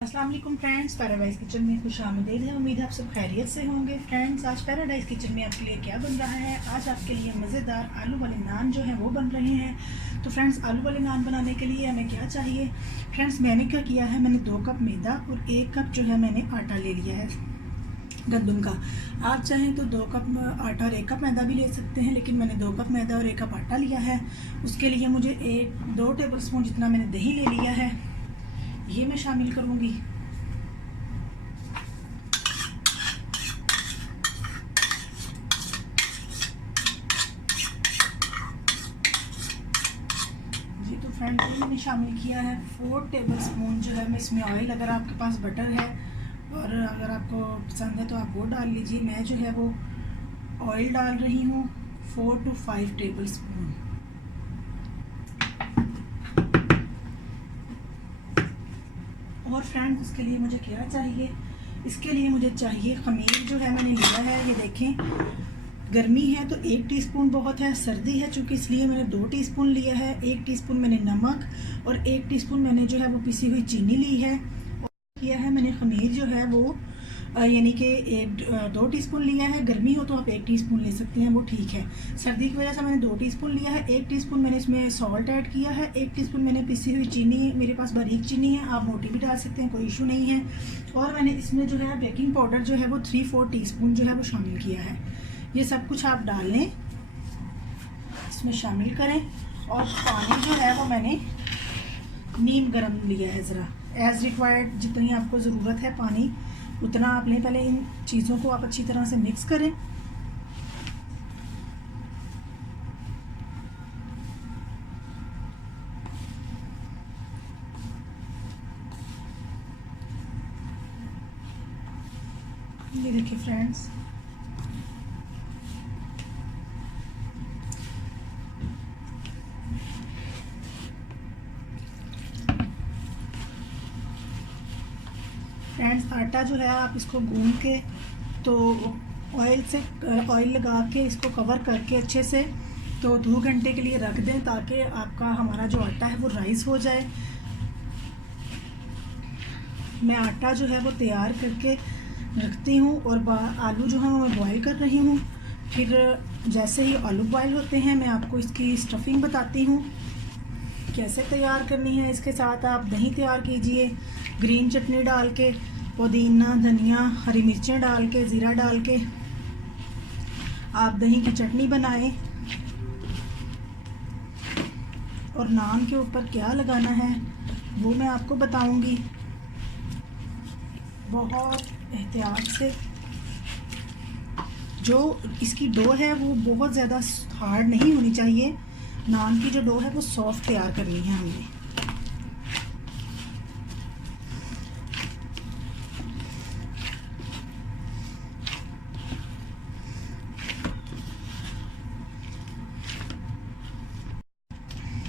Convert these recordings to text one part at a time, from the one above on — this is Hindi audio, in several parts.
अस्सलाम वालेकुम फ्रेंड्स, पैराडाइज किचन में खुशामदीद है। उम्मीद है आप सब खैरियत से होंगे। फ्रेंड्स, आज पैराडाइज किचन में आपके लिए क्या बन रहा है? आज आपके लिए मज़ेदार आलू वाले नान जो है वो बन रहे हैं। तो फ्रेंड्स, आलू वाले नान बनाने के लिए हमें क्या चाहिए? फ्रेंड्स, मैंने क्या किया है, मैंने 2 कप मैदा और 1 कप जो है मैंने आटा ले लिया है गंदम का। आप चाहें तो 2 कप आटा और 1 कप मैदा भी ले सकते हैं, लेकिन मैंने 2 कप मैदा और 1 कप आटा लिया है। उसके लिए मुझे 2 टेबल स्पून जितना मैंने दही ले लिया है, ये मैं शामिल करूंगी। जी तो फ्रेंड, ये मैंने शामिल किया है 4 टेबल स्पून जो है मैं इसमें ऑयल। अगर आपके पास बटर है और अगर आपको पसंद है तो आप वो डाल लीजिए। मैं जो है वो ऑयल डाल रही हूँ 4 to 5 टेबल स्पून। और फ्रेंड्स, इसके लिए मुझे क्या चाहिए? इसके लिए मुझे चाहिए खमीर जो है मैंने लिया है। ये देखें, गर्मी है तो 1 टीस्पून बहुत है, सर्दी है चूँकि इसलिए मैंने 2 टीस्पून लिया है। 1 टीस्पून मैंने नमक और 1 टीस्पून मैंने जो है वो पिसी हुई चीनी ली है। और किया है मैंने खमीर जो है वो यानी कि 2 टीस्पून लिया है। गर्मी हो तो आप 1 टीस्पून ले सकते हैं, वो ठीक है। सर्दी की वजह से मैंने 2 टीस्पून लिया है। 1 टीस्पून मैंने इसमें सॉल्ट ऐड किया है। 1 टीस्पून मैंने पिसी हुई चीनी, मेरे पास बारीक चीनी है, आप मोटी भी डाल सकते हैं, कोई इशू नहीं है। और मैंने इसमें जो है बेकिंग पाउडर जो है वो 3-4 टीस्पून जो है वो शामिल किया है। ये सब कुछ आप डाल लें, इसमें शामिल करें। और पानी जो है वो मैंने नीम गर्म लिया है, ज़रा एज़ रिक्वायर्ड, जितनी आपको ज़रूरत है पानी उतना आप लें। पहले इन चीज़ों को आप अच्छी तरह से मिक्स करें। ये देखिए फ्रेंड्स, आटा जो है आप इसको गूंद के तो ऑयल लगा के इसको कवर करके अच्छे से तो 2 घंटे के लिए रख दें, ताकि आपका हमारा जो आटा है वो राइस हो जाए। मैं आटा जो है वो तैयार करके रखती हूँ और आलू जो है वो मैं बॉईल कर रही हूँ। फिर जैसे ही आलू बॉईल होते हैं मैं आपको इसकी स्टफिंग बताती हूँ कैसे तैयार करनी है। इसके साथ आप दही तैयार कीजिए, ग्रीन चटनी डाल के, पुदीना, धनिया, हरी मिर्चें डाल के, ज़ीरा डाल के आप दही की चटनी बनाएं। और नान के ऊपर क्या लगाना है वो मैं आपको बताऊंगी। बहुत एहतियात से, जो इसकी डो है वो बहुत ज़्यादा हार्ड नहीं होनी चाहिए। नान की जो डो है वो सॉफ्ट तैयार करनी है हमने।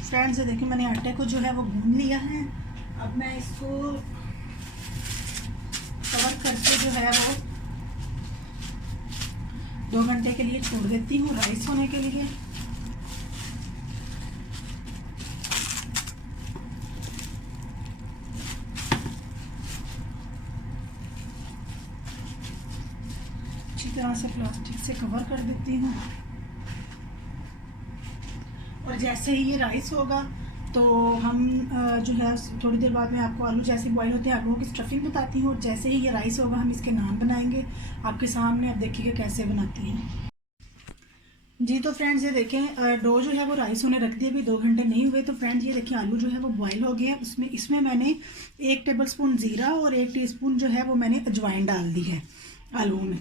फ्रेंड्स, ये देखिए मैंने आटे को जो है वो गूंद लिया है। अब मैं इसको कवर करके जो है वो 2 घंटे के लिए छोड़ देती हूँ राइस होने के लिए। अच्छी तरह से प्लास्टिक से कवर कर देती हूँ। और जैसे ही ये राइस होगा तो हम जो है थोड़ी देर बाद में आपको आलू जैसे बॉईल होते हैं आलूओं की स्टफिंग बताती हूँ। और जैसे ही ये राइस होगा हम इसके नान बनाएंगे आपके सामने। आप देखिएगा कैसे बनाती हैं। जी तो फ्रेंड्स, ये देखें डो जो है वो राइस होने रख दिए, अभी 2 घंटे नहीं हुए। तो फ्रेंड्स, ये देखिए आलू जो है वो बॉईल हो गया। इसमें मैंने 1 टेबल स्पून ज़ीरा और 1 टीस्पून जो है वो मैंने अजवाइन डाल दी है आलूओं में।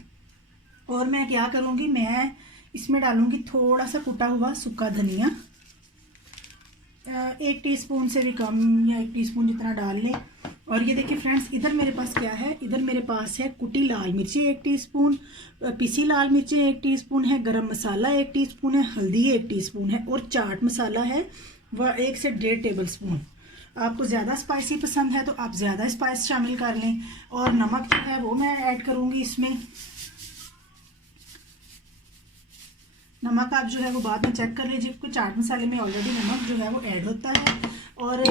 और मैं क्या करूँगी, मैं इसमें डालूँगी थोड़ा सा कुटा हुआ सूखा धनिया, 1 टीस्पून से भी कम या 1 टीस्पून जितना डाल लें। और ये देखिए फ्रेंड्स, इधर मेरे पास क्या है, इधर मेरे पास है कुटी लाल मिर्ची 1 टीस्पून, पिसी लाल मिर्ची 1 टीस्पून है, गरम मसाला 1 टीस्पून है, हल्दी 1 टीस्पून है और चाट मसाला है वह 1 से 1.5 टेबल स्पून। आपको ज़्यादा स्पाइसी पसंद है तो आप ज़्यादा स्पाइस शामिल कर लें। और नमक जो है वो मैं ऐड करूँगी इसमें। नमक आप जो है वो बाद में चेक कर लीजिए, क्योंकि चाट मसाले में ऑलरेडी नमक जो है वो ऐड होता है। और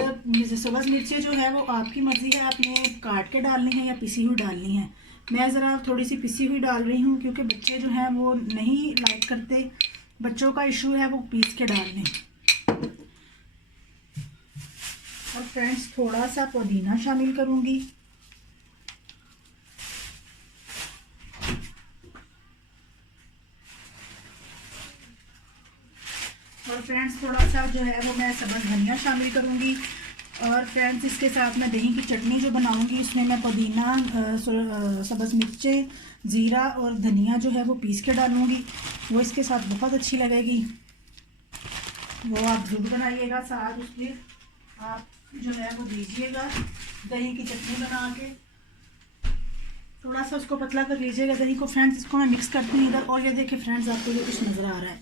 सब्ज़ मिर्ची जो है वो आपकी मर्ज़ी है, आपने काट के डालनी है या पिसी हुई डालनी है। मैं ज़रा थोड़ी सी पिसी हुई डाल रही हूँ क्योंकि बच्चे जो हैं वो नहीं लाइक करते, बच्चों का इशू है वो पीस के डाल लें। और फ्रेंड्स थोड़ा सा पुदीना शामिल करूँगी। और फ्रेंड्स थोड़ा सा जो है वो मैं सब्ज़ धनिया शामिल करूँगी। और फ्रेंड्स इसके साथ मैं दही की चटनी जो बनाऊँगी उसमें मैं पुदीना, सब्ज़ मिर्चें, ज़ीरा और धनिया जो है वो पीस के डालूँगी, वो इसके साथ बहुत अच्छी लगेगी। वो आप ज़रूर बनाइएगा, साथ उसके आप जो है वो दीजिएगा दही की चटनी बना के, थोड़ा सा उसको पतला कर लीजिएगा दही को। फ्रेंड्स इसको मैं मिक्स करती हूँ इधर। और ये देखिए फ्रेंड्स आपको ये कुछ नज़र आ रहा है,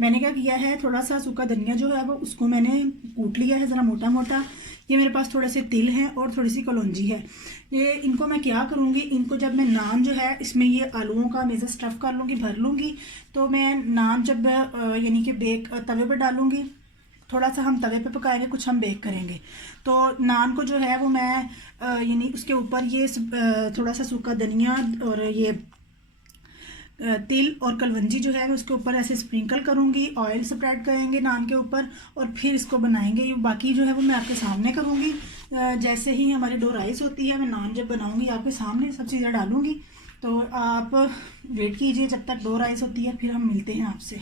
मैंने क्या किया है, थोड़ा सा सूखा धनिया जो है वो उसको मैंने कूट लिया है ज़रा मोटा मोटा। ये मेरे पास थोड़े से तिल हैं और थोड़ी सी कलौंजी है। ये इनको मैं क्या करूँगी, इनको जब मैं नान जो है इसमें ये आलूओं का मेज़ा स्टफ़ कर लूँगी, भर लूँगी, तो मैं नान जब यानी कि बेक तवे पर डालूँगी, थोड़ा सा हम तवे पे पकाएंगे, कुछ हम बेक करेंगे, तो नान को जो है वो मैं यानी उसके ऊपर ये थोड़ा सा सूखा धनिया और ये तिल और कलवंजी जो है मैं उसके ऊपर ऐसे स्प्रिंकल करूँगी, ऑयल स्प्रेड करेंगे नान के ऊपर और फिर इसको बनाएंगे। ये बाकी जो है वो मैं आपके सामने करूँगी, जैसे ही हमारी डो राइस होती है मैं नान जब बनाऊँगी आपके सामने सब चीज़ें डालूँगी, तो आप वेट कीजिए जब तक डो राइस होती है, फिर हम मिलते हैं आपसे।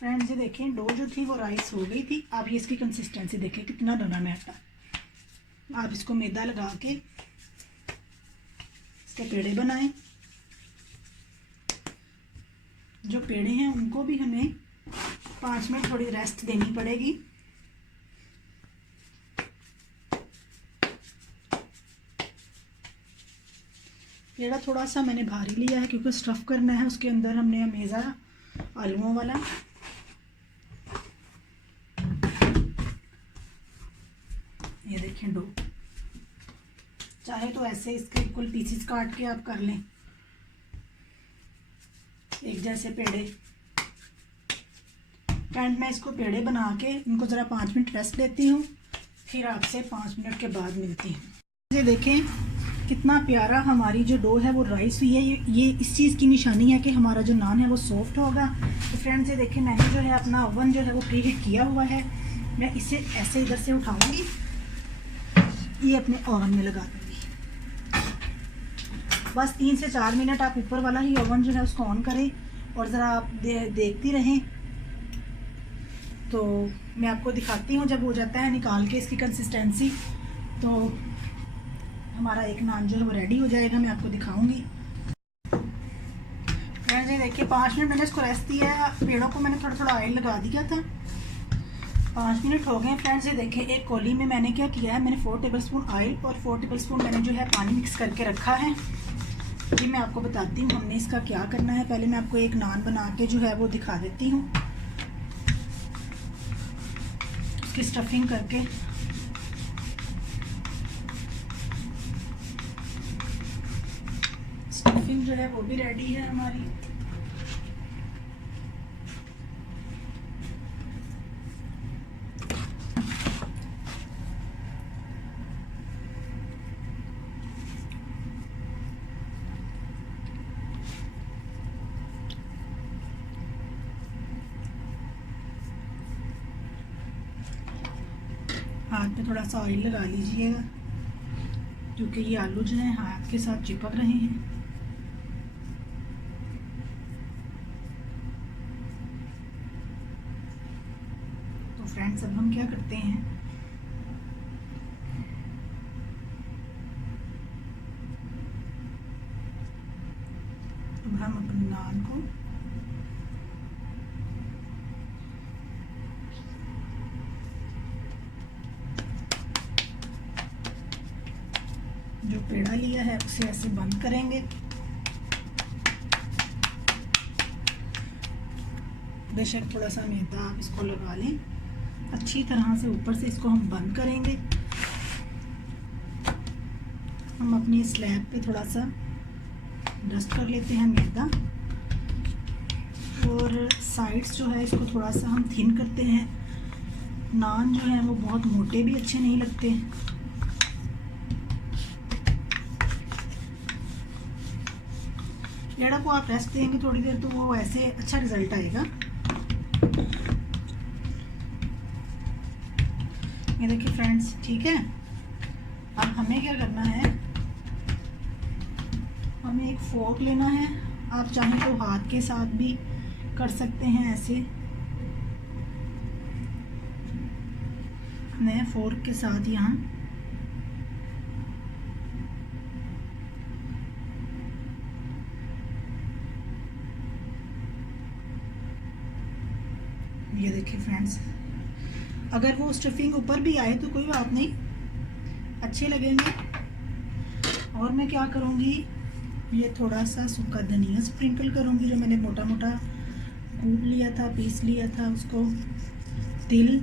फ्रेंड्स ये देखें डो जो थी वो राइस हो गई थी। आप ये इसकी कंसिस्टेंसी देखें कितना नरम है आटा। आप इसको मैदा लगा के इसके पेड़े बनाएं। जो पेड़े हैं उनको भी हमें 5 मिनट थोड़ी रेस्ट देनी पड़ेगी। पेड़ा थोड़ा सा मैंने भारी लिया है क्योंकि स्टफ़ करना है उसके अंदर हमने मेज़ा आलूओं वाला। ये देखें डो, चाहे तो ऐसे इसके बिल्कुल पीसेस काट के आप कर लें, एक जैसे पेड़े। एंड मैं इसको पेड़े बना के इनको ज़रा 5 मिनट रेस्ट देती हूँ, फिर आपसे 5 मिनट के बाद मिलती हूँ। ये देखें कितना प्यारा हमारी जो डो है वो राइस हुई है। ये इस चीज़ की निशानी है कि हमारा जो नान है वो सॉफ्ट होगा। तो फ्रेंड्स ये देखें मैंने जो है अपना ओवन जो है वो प्री हीट किया हुआ है। मैं इसे ऐसे इधर से उठाऊँगी, ये अपने ओवन में लगा दूँगी। बस 3 से 4 मिनट आप ऊपर वाला ही ओवन जो है उसको ऑन करें और ज़रा आप देखती रहें। तो मैं आपको दिखाती हूँ जब हो जाता है निकाल के इसकी कंसिस्टेंसी, तो हमारा एक नान जो है वो रेडी हो जाएगा, मैं आपको दिखाऊंगी। फ्रेंड्स ये देखिए 5 मिनट मैंने इसको रेस्ट दिया है। पेड़ों को मैंने थोड़ा थोड़ा ऑयल लगा दिया था। 5 मिनट हो गए। फ्रेंड्स ये देखिए एक कोली में मैंने क्या किया है, मैंने 4 टेबलस्पून ऑयल और 4 टेबलस्पून मैंने जो है पानी मिक्स करके रखा है। ये मैं आपको बताती हूँ हमने इसका क्या करना है। पहले मैं आपको एक नान बना के जो है वो दिखा देती हूँ, उसकी स्टफिंग करके। स्टफिंग जो है वो भी रेडी है हमारी। हाथ पे थोड़ा सा ऑयल लगा लीजिएगा क्योंकि ये आलू जो है हाथ के साथ चिपक रहे हैं। तो फ्रेंड्स अब हम क्या करते हैं, अब हम अपने नान को जो पेड़ा लिया है उसे ऐसे बंद करेंगे। बेशक थोड़ा सा मैदा आप इसको लगा लें अच्छी तरह से, ऊपर से इसको हम बंद करेंगे। हम अपनी स्लैब पे थोड़ा सा डस्ट कर लेते हैं मैदा और साइड्स जो है इसको थोड़ा सा हम थिन करते हैं नान जो है वो बहुत मोटे भी अच्छे नहीं लगते। पेड़ा को आप रेस्ट देंगे थोड़ी देर तो वो ऐसे अच्छा रिजल्ट आएगा। ये देखिए फ्रेंड्स, ठीक है। अब हमें क्या करना है, हमें एक फोर्क लेना है। आप चाहें तो हाथ के साथ भी कर सकते हैं ऐसे। मैं फोर्क के साथ यहाँ ये देखिए फ्रेंड्स, अगर वो स्टफिंग ऊपर भी आए तो कोई बात नहीं, अच्छे लगेंगे। और मैं क्या करूँगी, ये थोड़ा सा सूखा धनिया स्प्रिंकल करूँगी, जो मैंने मोटा मोटा कूट लिया था, पीस लिया था उसको। तिल,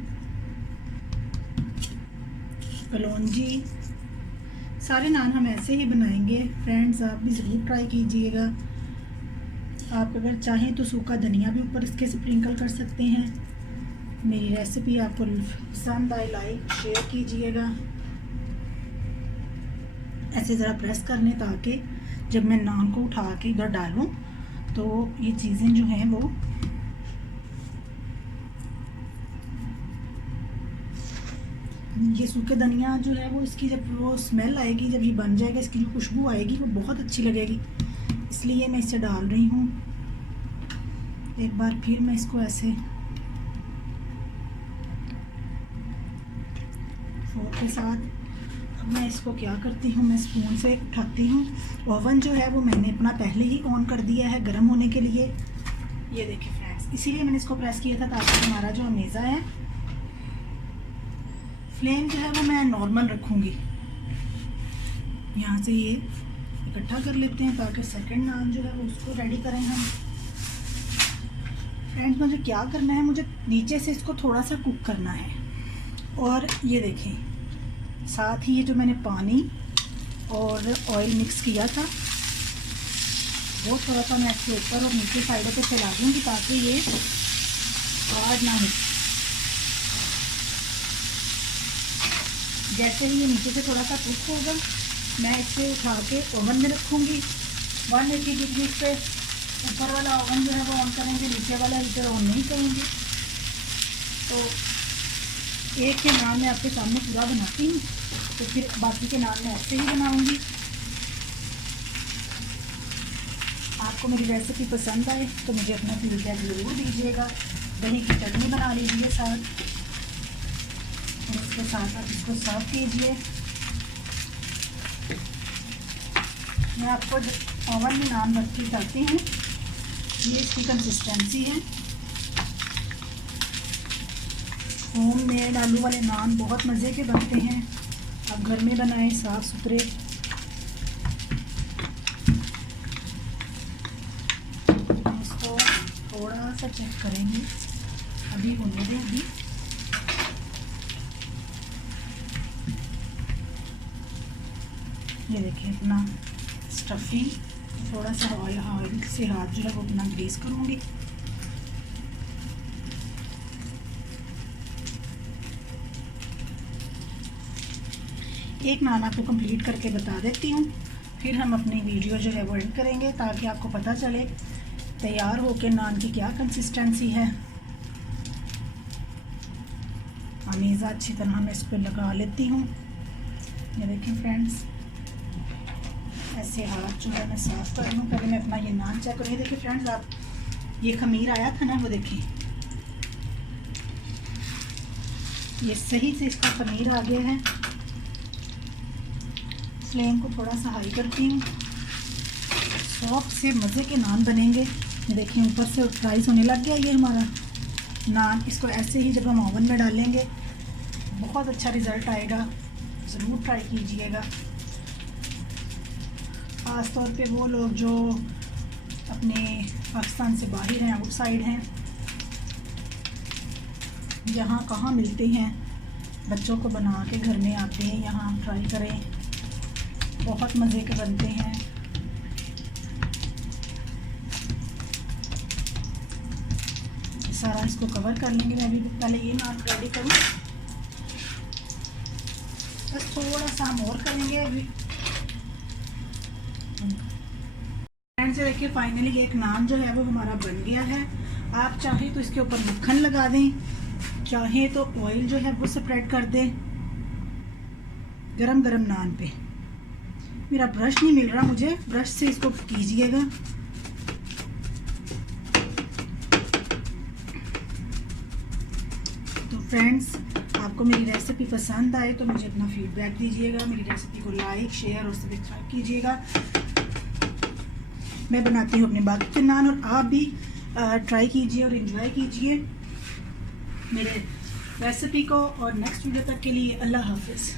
कलौंजी, सारे नान हम ऐसे ही बनाएंगे फ्रेंड्स, आप भी ज़रूर ट्राई कीजिएगा। आप अगर चाहें तो सूखा धनिया भी ऊपर इसके स्प्रिंकल कर सकते हैं। मेरी रेसिपी आपको पसंद आए, लाइक शेयर कीजिएगा। ऐसे ज़रा प्रेस करने, ताकि जब मैं नान को उठा के इधर डालूं तो ये चीज़ें जो हैं वो ये सूखे धनिया जो है वो इसकी जब वो स्मेल आएगी, जब ये बन जाएगा, इसकी जो खुशबू आएगी वो बहुत अच्छी लगेगी, इसलिए मैं इसे डाल रही हूँ। एक बार फिर मैं इसको ऐसे फोर्क के साथ, अब मैं इसको क्या करती हूँ, मैं स्पून से उठाती हूँ। ओवन जो है वो मैंने अपना पहले ही ऑन कर दिया है गर्म होने के लिए। ये देखिए फ्रेंड्स, इसीलिए मैंने इसको प्रेस किया था ताकि हमारा जो अमेज़ा है, फ्लेम जो है वो मैं नॉर्मल रखूँगी। यहाँ से ये इकट्ठा कर लेते हैं ताकि सेकंड नान जो है वो उसको रेडी करें हम। फ्रेंड्स, मुझे क्या करना है, मुझे नीचे से इसको थोड़ा सा कुक करना है। और ये देखें, साथ ही ये जो मैंने पानी और ऑयल मिक्स किया था वो थोड़ा सा मैं इसके ऊपर और नीचे साइडों पे फैला दूँगी ताकि ये हार्ड ना हो। जैसे ही ये नीचे से थोड़ा सा कुक होगा, मैं इसे उठा के ओवन में रखूँगी 180 डिग्री पे। ऊपर वाला ओवन जो है वो ऑन करेंगे, नीचे वाला हीटर ऑन नहीं करेंगे। तो एक के नान मैं आपके सामने पूरा बनाती हूँ, तो फिर बाकी के नान मैं ऐसे ही बनाऊँगी। आपको मेरी रेसिपी पसंद आए तो मुझे अपना फीडबैक ज़रूर दीजिएगा। दही की चटनी बना लीजिए साथ, और इसके साथ आप इसको सर्व कीजिए। मैं आपको ओवन में नान रख के करती हूँ, ये इसकी कंसिस्टेंसी है। होम मेड आलू वाले नान बहुत मज़े के बनते हैं, आप घर में बनाएं साफ़ सुथरे। इसको थोड़ा सा चेक करेंगे, अभी होने देंगी। ये देखिए अपना स्टफिंग, थोड़ा सा ऑयल से हाथ जो है वो अपना ग्रीस करूँगी। एक नान आपको कंप्लीट करके बता देती हूँ, फिर हम अपनी वीडियो जो है वो एंड करेंगे ताकि आपको पता चले तैयार होकर नान की क्या कंसिस्टेंसी है। अमेज़ा अच्छी तरह मैं इस पर लगा लेती हूँ। ये देखें फ्रेंड्स, ऐसे हाथ जो है मैं साफ़ कर लूँ। पहले मैं अपना ये नान चेक करूँ। ये देखिए फ्रेंड्स, आप ये खमीर आया था ना, वो देखिए ये सही से इसका खमीर आ गया है। फ्लेम को थोड़ा सा हाई करती हूँ, सॉफ्ट से मज़े के नान बनेंगे। ये देखिए ऊपर से राइस होने लग गया ये हमारा नान। इसको ऐसे ही जब हम ओवन में डालेंगे बहुत अच्छा रिज़ल्ट आएगा, ज़रूर ट्राई कीजिएगा। ख़ास तौर पे वो लोग जो अपने पाकिस्तान से बाहर हैं, आउटसाइड हैं, यहाँ कहाँ मिलते हैं, बच्चों को बना के घर में आते हैं, यहाँ ट्राई करें, बहुत मज़े के बनते हैं। सारा इसको कवर कर लेंगे। मैं अभी पहले ये नान रेडी करूँ। थोड़ा सा हम और करेंगे अभी। फ्रेंड्स से देखिए फाइनली एक नान जो है वो हमारा बन गया है। आप चाहे तो इसके ऊपर मक्खन लगा दें, चाहे तो ऑयल जो है वो स्प्रेड कर दें गरम गरम नान पे। मेरा ब्रश नहीं मिल रहा मुझे, ब्रश से इसको कीजिएगा। तो फ्रेंड्स आपको मेरी रेसिपी पसंद आए तो मुझे अपना फीडबैक दीजिएगा, मेरी रेसिपी को लाइक शेयर और सब्सक्राइब कीजिएगा। मैं बनाती हूँ अपने बाकी के नान और आप भी ट्राई कीजिए और एंजॉय कीजिए मेरे रेसिपी को। और नेक्स्ट वीडियो तक के लिए अल्लाह हाफिज़।